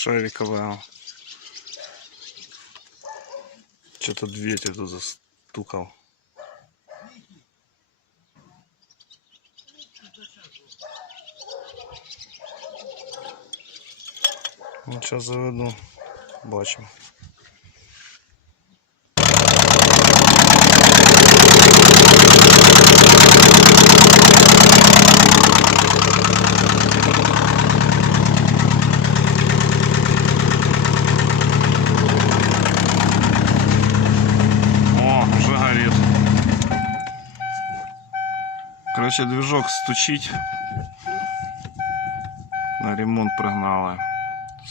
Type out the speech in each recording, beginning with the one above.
шариковая. Что-то двигатель тут застукал. Вот сейчас заведу, бачим. Короче, движок стучить. На ремонт прогнала.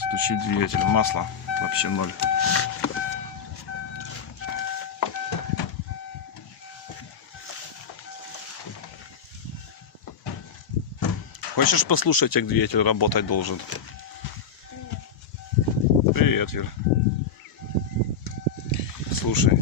Стучит двигатель. Масло вообще ноль. Хочешь послушать, как двигатель работать должен? Привет, Вер. Слушай.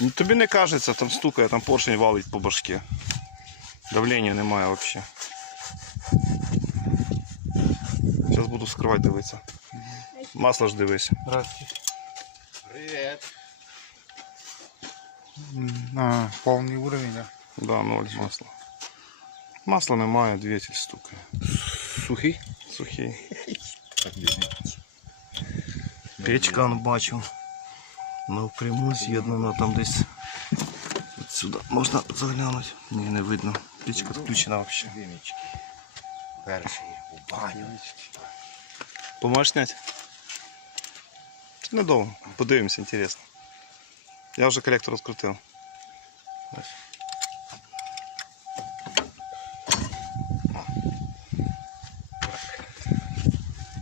Ну, тобі не кажеться, там стукає, там поршень валить по башке. Давлення немає вообще. Зараз буду вскривати, дивитися. Масло ж дивись. Здравствуйте. Привет. Повний уровень, да? Да, ноль масла. Масла немає, двигатель стукає. Сухий? Сухий. Печка бачу. Напряму з'єднана там десь. От сюди можна заглянути. Ні, не видно. Печка відключена взагалі. Вимічки. Перший у баню. Поможеш зняти? Недовго. Подивимося, інтересно. Я вже колектор розкрутив.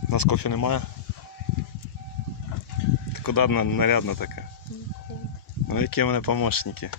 У нас кофе немає. Ти куди нарядно таке? Ну які в мене помощники.